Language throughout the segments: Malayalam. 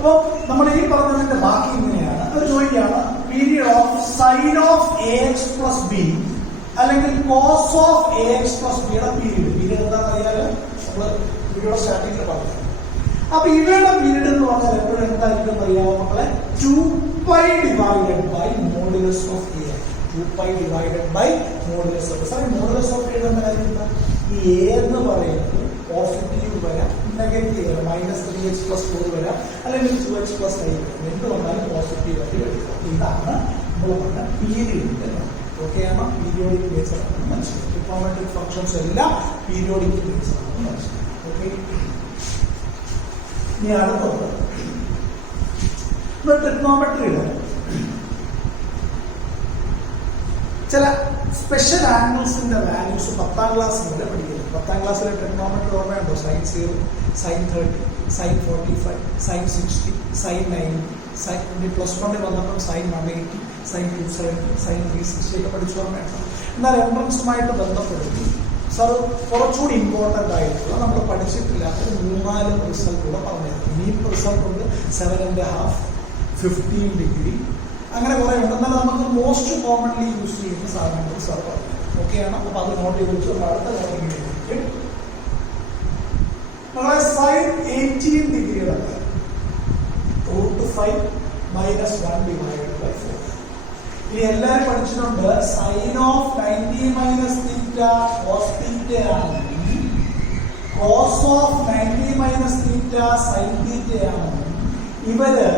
അപ്പോൾ നമ്മൾ ഈ പറഞ്ഞതിന്റെ ബാക്കി ഇങ്ങനെയാണ്. അത് ചോദിക്കുകയാണ് period of sine of A X plus B അല്ലെങ്കിൽ cos of A X plus ബിയുടെ പീരീഡ് എന്താണെന്ന് അറിയാല് നമ്മൾ വീഡിയോ സ്റ്റാർട്ടിങ്ങിൽ പറഞ്ഞു. അപ്പൊ ഇവയുടെ പീരീഡ് എന്ന് പറഞ്ഞാൽ എപ്പോഴും എന്തായിരിക്കും അറിയാമോ മക്കളെ? 2π divided by modulus of A. 2π divided by modulus of. Sorry modulus of A എന്ന കാര്യം എന്താ? ഈ എ എന്ന് പറയുന്നത് പോസിറ്റീവ് വരാം, നെഗറ്റീവ് വരാം, -3x+4 വരാം, അല്ലെങ്കിൽ 2x+5 വരാം. എന്ത് വന്നാലും പോസിറ്റീവ് ആയിട്ട് എടുക്കാം. ഇതാണ് നമ്മൾ പറഞ്ഞ പീരീഡിന്റെ. ഓക്കെയാണോ? പീരിയോഡിക് നേച്ചർ ആണ് മനസ്സിലാക്കുക. ട്രിഗണോമെട്രിക് ഫംഗ്ഷൻസ് എല്ലാം പീരിയോഡിക് നേച്ചർ ആണ് മനസ്സിലാക്കുക. ഓക്കെ, ഇനി അടുത്തത് ട്രിഗണോമെട്രിയുടെ ചില സ്പെഷ്യൽ ആംഗിൾസിന്റെ വാല്യൂസ് 10ാം ക്ലാസ് മുതൽ പഠിക്കുന്നത്. 10ാം ക്ലാസ്സിലെ ട്രിഗണോമെട്രി ഓർമ്മയുണ്ടോ? sin 0, sin 30, sin 45, sin 60, sin 90, sin +1 വന്നപ്പോൾ sin 180, sin 270, sin 360 ഒക്കെ പഠിച്ചു ഓർമ്മയുണ്ടോ? എന്നാൽ എൻട്രൻസുമായിട്ട് ബന്ധപ്പെടുത്തി സാർ കുറച്ചുകൂടി ഇമ്പോർട്ടൻ്റ് ആയിട്ടുള്ള നമ്മൾ പഠിച്ചിട്ടില്ലാത്ത 3-4 റിസൾട്ട് കൂടെ പറഞ്ഞിരുന്നു. ഈ റിസൾട്ട് ഉണ്ട് 7.5, 15 ഡിഗ്രി, അങ്ങനെ കുറെ ഉണ്ട്. എന്നാൽ നമുക്ക് മോസ്റ്റ് കോമൺലി യൂസ് ചെയ്യുന്ന സാധനങ്ങൾ സാർ പറഞ്ഞു. ഓക്കെയാണ്? അപ്പൊ അത് നോട്ട് ചെയ്ത് വെച്ച് നമ്മൾ അടുത്ത കാര്യങ്ങളിലേക്ക് നമ്മളെ സൈൻ 18 ഡിഗ്രിയുടെ √5 - 1 ഡിവൈഡഡ് ബൈ 4. ഇനി എല്ലാവരും പഠിച്ചിട്ടുണ്ട് സൈൻ ഓഫ് 90 - θ cos θ ആണ്, കോസ് ഓഫ് 90 - θ sin θ ആണ്. ഇവര്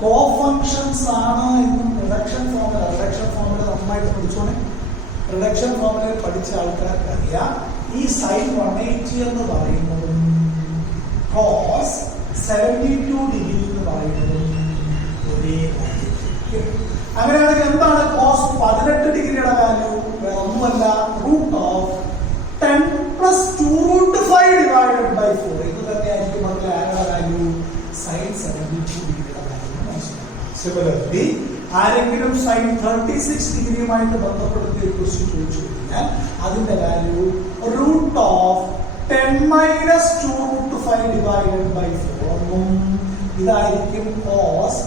കോഫങ്ഷൻസ് ആണ് എന്നും റിഡക്ഷൻ ഫോർമുല നന്നായിട്ട് പഠിച്ചോണേ. റിഡക്ഷൻ ഫോർമുലയിൽ പഠിച്ച ആൾക്കാർക്ക് അറിയാം ഈ സൈൻ 180 എന്ന് പറയുന്നതും കോസ് 72 ഡിഗ്രി എന്ന് പറയുന്നതും ഒരേ. അങ്ങനെയാണെങ്കിൽ എന്താണ് കോസ് 18 ഡിഗ്രിയുടെ വാല്യൂ? ഒന്നുമല്ല, √10 + 2√5 ഡിവൈഡഡ് ബൈ 4. ഇത് തന്നെയായിരിക്കും അതിലെ ആരുടെ വാല്യൂ? സൈൻ 72 ഡിഗ്രിയുടെ വാല്യൂ മനസ്സിലാക്കുക. സിമിലർലി ആരെങ്കിലും സൈൻ 36 ഡിഗ്രിയുമായിട്ട് ബന്ധപ്പെടുത്തി ഒരു ക്വസ്റ്റ്യൻ ചോദിച്ചു കഴിഞ്ഞാൽ അതിന്റെ വാല്യൂ √10 - 2√5 ഡിവൈഡഡ് ബൈ 4. ഇതായിരിക്കും കോസ്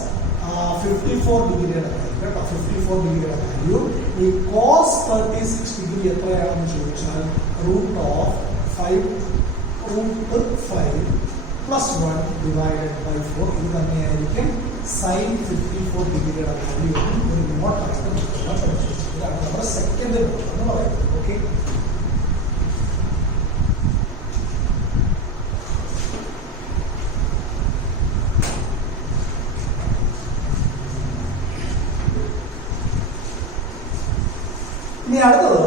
54 ഡിഗ്രിയുടെ വാല്യൂ കേട്ടോ. 54 ഡിഗ്രിയുടെ വാല്യൂ. ഈ കോസ് 36 ഡിഗ്രി എത്രയാണെന്ന് ചോദിച്ചാൽ √5 + 1 ഡിവൈഡഡ് ബൈ 4. ഇത് തന്നെയായിരിക്കും സൈൻ 54 ഡിഗ്രിയുടെ വാല്യൂ. ഒരു നോട്ടായിട്ട് പഠിച്ചു. ഇതാണ് നമ്മുടെ സെക്കൻഡ് നോട്ട് എന്ന് പറയുന്നത്. ഓക്കെ, ഇനി അടുത്തത്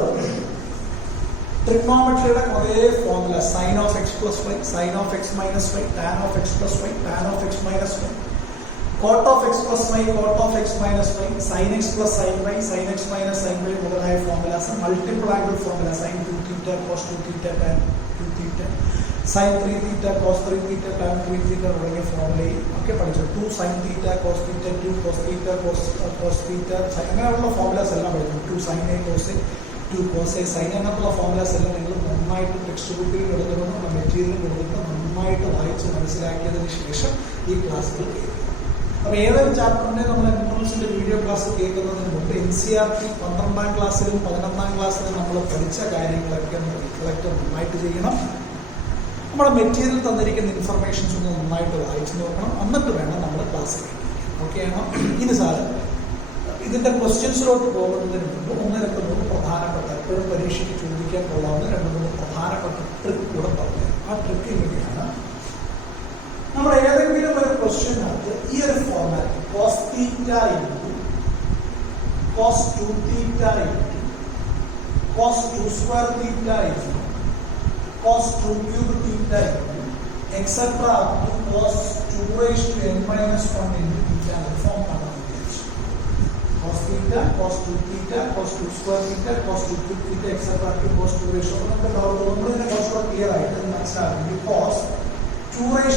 ട്രിഗണോമെട്രിയുടെ കുറെ formula. Sine of x + y, sine of x - y, tan of x + y, tan of x - y, cot of x + y, cot of x - y, sine x + sin y, sine x - sin y മുതലായ formulas. Multiple angle formula sine 2θ cos 2θ tan 2θ, സൈൻ 3θ cos 3θ tan 3θ തുടങ്ങിയ ഫോർമുലയും ഒക്കെ പഠിച്ചു. 2 sin θ cos θ, 2 cos θ cos θ, അങ്ങനെയുള്ള ഫോർമുലാസ് എല്ലാം പഠിച്ചു. 2 sin a cos a, 2 cos a sin അങ്ങനെയുള്ള ഫോർമുലാസ് എല്ലാം നിങ്ങൾ നന്നായിട്ട് ടെക്സ്റ്റ് ബുക്കിൽ കൊടുക്കണം, നമ്മുടെ മെറ്റീരിയൽ കൊടുക്കണം, നന്നായിട്ട് വായിച്ച് മനസ്സിലാക്കിയതിന് ശേഷം ഈ ക്ലാസ്സുകൾ കേൾക്കുക. അപ്പൊ ഏതൊരു ചാപ്റ്ററിന്റെ നമ്മൾ എൻട്രൻസിന്റെ വീഡിയോ ക്ലാസ് കേൾക്കുന്നതിന് മുമ്പ് NCERT 12ാം ക്ലാസ്സിലും 11ാം ക്ലാസ്സിലും നമ്മൾ പഠിച്ച കാര്യങ്ങളൊക്കെ റിഫ്ലക്ട് നന്നായിട്ട് ചെയ്യണം. നമ്മുടെ മെറ്റീരിയൽ തന്നിരിക്കുന്ന ഇൻഫർമേഷൻസ് ഒന്ന് നന്നായിട്ട് വായിച്ചു നോക്കണം. എന്നിട്ട് വേണം നമ്മൾ ക്ലാസ് കേൾക്കാൻ. ഓക്കെയാണോ? ഇനി സാറ് ഇതിന്റെ ക്വസ്റ്റ്യൻസിലോട്ട് പോകുന്നതിന് മുമ്പ് 1-2 പ്രധാനപ്പെട്ട എപ്പോഴും പരീക്ഷയ്ക്ക് ചോദിക്കാൻ കൊള്ളാവുന്ന 2-3 പ്രധാനപ്പെട്ട ട്രിക്ക് കൂടെ പറഞ്ഞു. ആ ട്രിക്ക് ഇങ്ങനെയാണ്. നമ്മൾ ഏതെങ്കിലും ഒരു ക്വസ്റ്റ്യനകത്ത് ഈ ഒരു format cos θ × cos 2θ × cos 2² θ × cos 2³ θ etc. up to cos 2n - 1 × θ form കാണാൻ വിചാരിച്ചു. cos θ, cos 2θ, cos 2² θ, cos 2³ θ etc. up to cos 2n. നമ്മളിതിനെ കുറച്ചുകൂടെ ക്ലിയർ ആയിട്ട് മനസ്സിലാക്കി. cos 2⁻⁴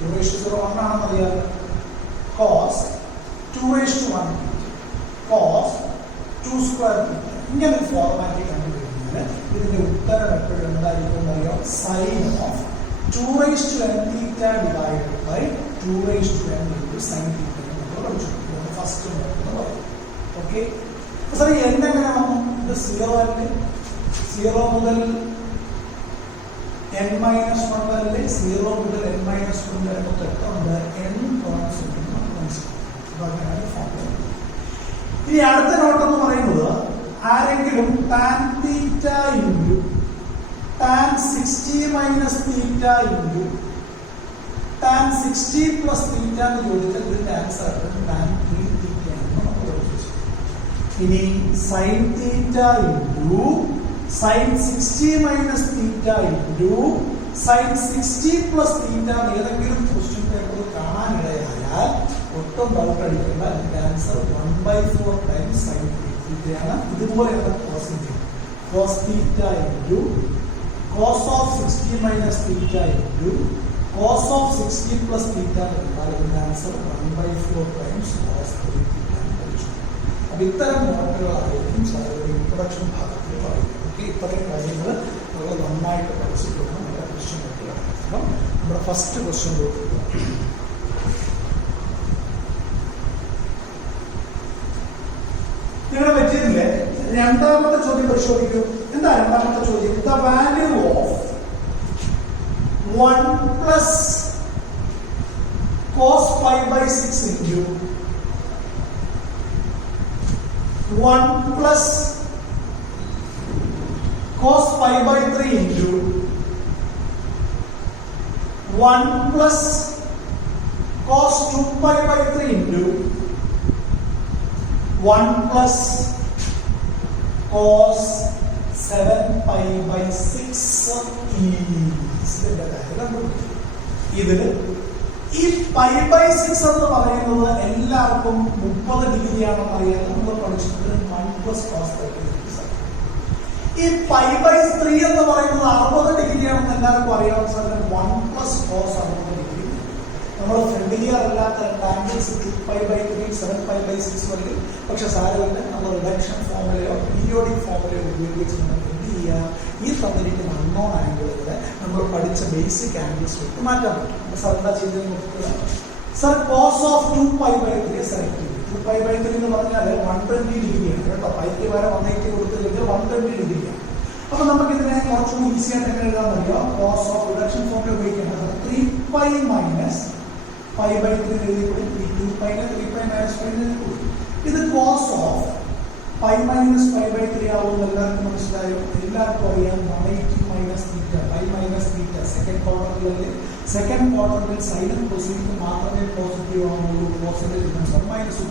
2⁻⁴ 1 ആണെന്ന് അറിയാം. cos 2⁻⁴ cos 2² θ ഇങ്ങനെ ഒരു ഫോർമാറ്റ് കണ്ടുപിടിക്കുന്നത് ഇതിന്റെ ഉത്തരം എപ്പോഴും എന്തായിരിക്കും അറിയാം? Sine of 2n θ divided by 2 2 raised to n into sin theta നമ്മൾ പഠിച്ചു. ഇതാണ് ഫസ്റ്റ് മോഡ് എന്ന് പറയുന്നത്. ഓക്കെ, സാർ n എങ്ങനെ വന്നു? ഇത് 0 അല്ലേ, 0 മുതൽ n മൈനസ് 1 വരെ, 0 മുതൽ n മൈനസ് 1 വരെ തൊട്ടുണ്ട് n ടേംസ് ഉണ്ടെന്ന് നമുക്ക് മനസ്സിലാക്കാം. അതാണ് ഫോർമുല. ഇനി അടുത്ത നോട്ട് എന്ന് പറയുന്നത് ആരെങ്കിലും tan theta into tan 60 minus theta into tan 60 plus theta എന്ന് ചോദിച്ചാൽ ഇതിന്റെ ആൻസർ tan 3 തീറ്റ എന്ന് നമ്മൾ ചോദിച്ചു. ഇനി sin theta into sin 60 minus theta into sin 60 plus theta ഏതെങ്കിലും ക്വസ്റ്റ്യൻ പേപ്പർ കാണാനിടയായാൽ ഒട്ടും ഡൗട്ട് അടിക്കേണ്ട, അതിന്റെ ആൻസർ 1/4 ടൈംസ് sin തീറ്റയാണ്. ഇതുപോലെയാണ് cos theta into cos of 60 minus theta into cos of 60 plus theta എന്നാൽ ഇതിന്റെ ആൻസർ 1/4 ടൈംസ് cos 3 തീറ്റ എന്ന് പഠിച്ചു. അപ്പൊ ഇത്തരം മോഡലുകളായിരിക്കും സാറിന്റെ ഇൻട്രൊഡക്ഷൻ ഭാഗത്തിൽ പറയുന്നത്. ഓക്കെ, ഇത്തരം കാര്യങ്ങൾ നമ്മൾ നന്നായിട്ട് പഠിച്ചിട്ടുണ്ട്. നമ്മുടെ ക്വസ്റ്റ്യൻ നോക്കുകയാണ്. അപ്പം നമ്മുടെ ഫസ്റ്റ് ക്വസ്റ്റ്യൻ നോക്കുക. നിങ്ങളുടെ മെറ്റീരിയലിലെ രണ്ടാമത്തെ ചോദ്യം പരിശോധിക്കൂ. എന്താ രണ്ടാമത്തെ ചോദ്യം? The value of 1 plus cos π/6 into 1 plus cos π/3 into 1 plus cos 2π/3 into 1 plus cos 7π/6 ഇതിൽ ഈ π/6 എന്ന് പറയുന്നത് എല്ലാവർക്കും 30 ഡിഗ്രിയാണെന്ന് അറിയാൻ നമ്മൾ പഠിച്ചിട്ട് 1 plus cos 30. ഈ π/3 എന്ന് പറയുന്നത് 60 ഡിഗ്രിയാണെന്ന് എല്ലാവർക്കും അറിയാവുന്ന സാധനം 1 plus cos 60 ഡിഗ്രി. നമ്മൾ ഫ്രണ്ടിലിയർ അല്ലാത്ത ആംഗിൾസ് 2π/3 7π/6 വരെ. പക്ഷെ സാരമില്ല, നമ്മൾ റിഡക്ഷൻ ഫോർമുലയോ പീരിയോഡിക് ഫോർമുലയോ ഉപയോഗിച്ച് നമുക്ക് എന്ത് ചെയ്യാം, ഈ തന്നിരിക്കുന്ന അൺനോൺ ആംഗിളുകളെ നമ്മൾ പഠിച്ച ബേസിക് ആംഗിൾസ് വെച്ച് മാറ്റാൻ പറ്റും. സാർ എന്താ ചെയ്തത് നോക്കുക. സാർ cos ഓഫ് 2π/3 സെലക്ട് ചെയ്തു. 2π/3 എന്ന് പറഞ്ഞാൽ 120 ഡിഗ്രിയാണ് കേട്ടോ. പൈക്ക് വരെ 180 കൊടുത്തില്ലെങ്കിൽ 120 ഡിഗ്രിയാണ്. അപ്പൊ നമുക്ക് ഇതിനെ കുറച്ചുകൂടി ഈസി ആയിട്ട് എങ്ങനെ എഴുതാൻ പറ്റുക? cos ഓഫ് റിഡക്ഷൻ ഫോർമുല ഉപയോഗിക്കേണ്ടത് 3π മൈനസ് π/3 എഴുതിക്കൂടി. ഈ 2π-നെ 3π മൈനസ് 5 എഴുതിക്കൂടി. ഇത് cos ഓഫ് π മൈനസ് π/3 ആവുമെന്ന് എല്ലാവർക്കും മനസ്സിലായോ? എല്ലാവർക്കും അറിയാം 180 minus theta, π minus theta. Second ക്വാഡ്രന്റിലല്ലേ? സെക്കൻഡ് ക്വാഡ്രന്റിൽ സൈനും കൊസൈനും മാത്രമേ പോസിറ്റീവ് ആവുന്നുള്ളൂ. പോസിറ്റീവ് മൈനസ്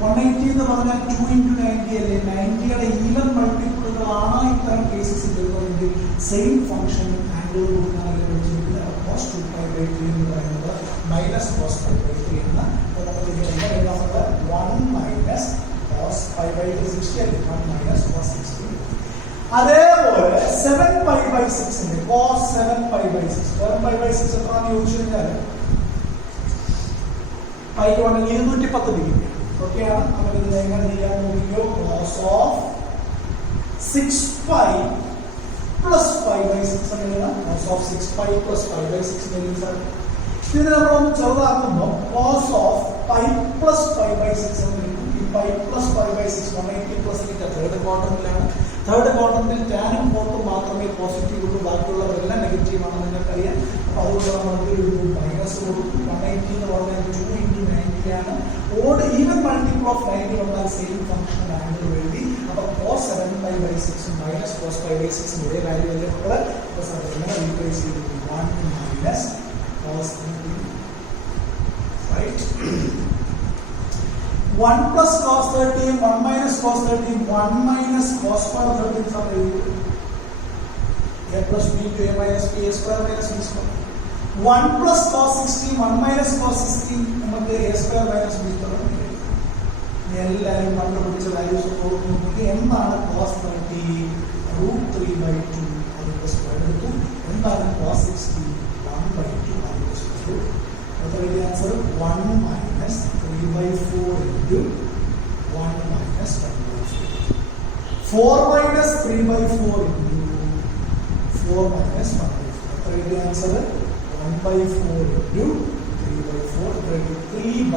180 എന്ന് പറഞ്ഞാൽ 2 into 90 അല്ലേ? 90യുടെ ഈവൻ മൾട്ടിപ്പിളുകളാണ് ഇത്തരം കേസസ് വരുന്നതെങ്കിൽ സെയിം ഫംഗ്ഷൻ ആംഗിൾ കൊടുക്കാനായി വെച്ചിരിക്കുന്നത് cos 2π/3 എന്ന് പറയുന്നത് മൈനസ് cos π/3 എന്ന്. നമുക്ക് എന്താ എഴുതാറുള്ളത്? 1 മൈനസ് cos π/3 60 അല്ലേ? 1 മൈനസ് cos 60. അതേപോലെ 7π/6 cos 7π/6 7π/6 എത്രയാണെന്ന് ചോദിച്ചു കഴിഞ്ഞാൽ പൈക്ക് വേണം 210 ഡിഗ്രി. ഓക്കെയാണ്. നമുക്ക് ഇത് എങ്ങനെ ചെയ്യാൻ നോക്കിയോ? cos ഓഫ് 6π പ്ലസ് π/6 എങ്ങനെയാണ്? cos ഓഫ് 6π പ്ലസ് π/6 എങ്ങനെയാണ്? ഇതിനെ നമ്മളൊന്ന് ചെറുതാക്കുമ്പോൾ cos ഓഫ് π പ്ലസ് π/6 എന്ന് കിട്ടും. ഈ π പ്ലസ് π/6 180 പ്ലസ് തീറ്റ തേർഡ് ക്വാഡ്രന്റിലാണ്. തേർഡ് ക്വാഡ്രന്റിൽ ടാനും ഫോർത്തും മാത്രമേ പോസിറ്റീവ് ഉള്ളൂ, ബാക്കിയുള്ളവരെല്ലാം നെഗറ്റീവ് ആണെന്ന് നിങ്ങൾക്കറിയാം. അപ്പൊ അതുകൊണ്ട് നമുക്ക് മൈനസ് കൊടുക്കും. 180 എന്ന് പറഞ്ഞാൽ 2 into 90 ആണ്. ഓഡ് ഈവൻ മൾട്ടിപ്പിൾ ഓഫ് 90 വന്നാൽ സെയിം ഫംഗ്ഷൻ ആംഗിൾ എഴുതി. അപ്പൊ cos 7π/6 മൈനസ് cos π/6 ഒരേ വാല്യൂ അല്ലേ മക്കളെ? അപ്പൊ എങ്ങനെ റീപ്ലേസ് ചെയ്തു? 1 minus cos 30, right? 1 plus cos 30, 1 minus cos 30, 1 minus cos square 30 something. A plus b to a minus b, a square minus b square. 1 plus cos 60, 1 minus cos 60, നമുക്ക് a square minus b square. എല്ലാവരും കണ്ടുപിടിച്ച വാല്യൂസ് കൊടുക്കുന്നത് എന്താണ് cos 30? √3/2 അതിന്റെ സ്ക്വയർ എടുത്തു. എന്താണ് cos 60? 1/2 അതിന്റെ സ്ക്വയർ. അതിന്റെ answer 1 minus 3/4 into 1 minus 1/4. 4 minus 3/4 into 4 minus 1/4. അതിന്റെ ആൻസർ 1/4 into 3/4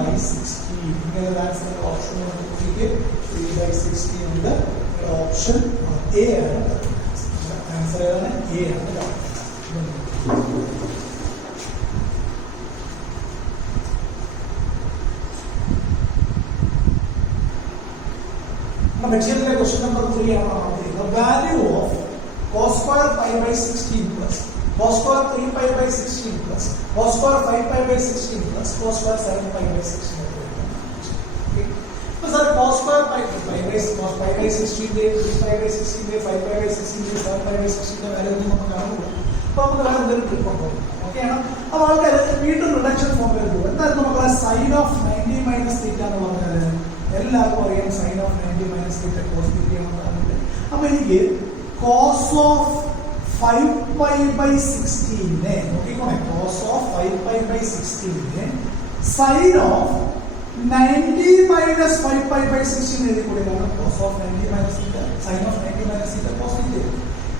by 16. ഇങ്ങനെ ഒരു ആൻസർ ഓപ്ഷൻ നോക്കിയിട്ട് 3 by 16 ഉണ്ട്. ഓപ്ഷൻ എ ആണ്. ആൻസർ ഏതാണ്? എ ആണ്. മെറ്റീരിയലിന്റെ ക്വസ്റ്റ്യൻ നമ്പർ 3 ആണ് നമ്മൾ value of cos square pi by 16 plus cos square 3 pi by 16 plus cos square 5 pi by 16 plus cos square 7 pi by 16. Okay. So sir cos square pi by 16 ന്റെ 3 pi by 16 ന്റെ 5 pi by 16 ന്റെ 7 pi by 16 ന്റെ വാല്യൂ നമുക്ക് കാണുന്നു. അപ്പോൾ നമുക്ക് വേറെ എന്തെങ്കിലും ട്രിക്ക് ഉണ്ടോ? ഓക്കെ ആണ്. അപ്പോൾ ആൾക്കാർ വീണ്ടും റിഡക്ഷൻ ഫോമിൽ പോകും. എന്തായിരുന്നു നമുക്ക് sin of 90 minus theta എന്ന് പറഞ്ഞാൽ എല്ലാവർക്കും അറിയാം sin of 90 minus theta cos theta എന്ന് പറഞ്ഞിട്ട്. അപ്പോൾ എനിക്ക് cos of 5 pi by 16 ने നോക്കിക്കോണേ cos of 5 pi by 16 ने sin of 90 minus 5 pi by 16 എഴുതി കൊടുക്കണം. cos of 90 minus theta sin of 90 minus theta cos theta.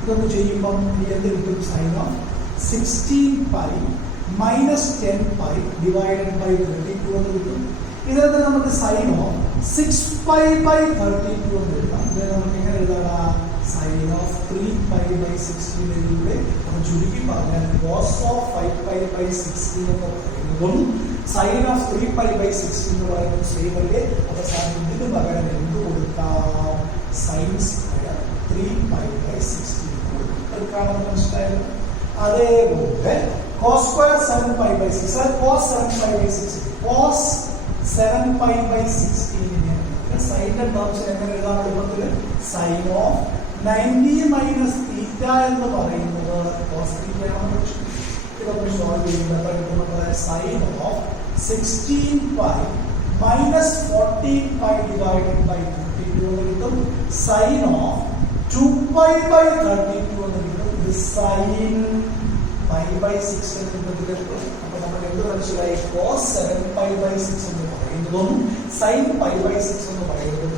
ഇതൊന്ന് ചെയ്യുമ്പോൾ എന്ത് കിട്ടും? sin of 16 pi minus 10 pi divided by 32 എന്ന് കിട്ടും. ഇതിനെ നമുക്ക് sin of 6 pi by 32 എന്ന് എഴുതാം. ഇത് നമുക്ക് എങ്ങനെ എഴുതാം? sin of 3 pi by 16 എന്നിവയുടെ നമ്മൾ ചുരുക്കി പറഞ്ഞാൽ cos of 5 pi by 16 എന്ന് പറയുന്നതും sin of 3 pi by 16 എന്ന് പറയുന്നത് സെയിം അല്ലേ? അപ്പോൾ ഇതിന് പകരം എന്ത് കൊടുക്കാം? sin square 3 pi by 16 കൊടുക്കാം. മനസ്സിലായല്ലോ? അതേപോലെ cos square 7 pi by 6 cos 7 pi by 16 cos 7 pi by 16 സൈൻ്റെ terms എങ്ങനെ എഴുതാൻ എളുപ്പത്തിൽ sin of 90 minus theta എന്ന് പറയുന്നത് cos theta ആണ്. ഇതൊക്കെ സോൾവ് ചെയ്യുമ്പോൾ കിട്ടുന്നത് sin of 16 pi minus 14 pi divided by 32 എന്ന് കിട്ടും. sin of 2 pi by 32 എന്ന് കിട്ടും. ഇത് sin pi by 6 എന്ന് കിട്ടും. അപ്പോൾ നമ്മൾ എന്ത് മനസ്സിലായി? cos 7 pi by 6 എന്ന് പറയുന്നതും sin pi by 6 എന്ന് പറയുന്നതും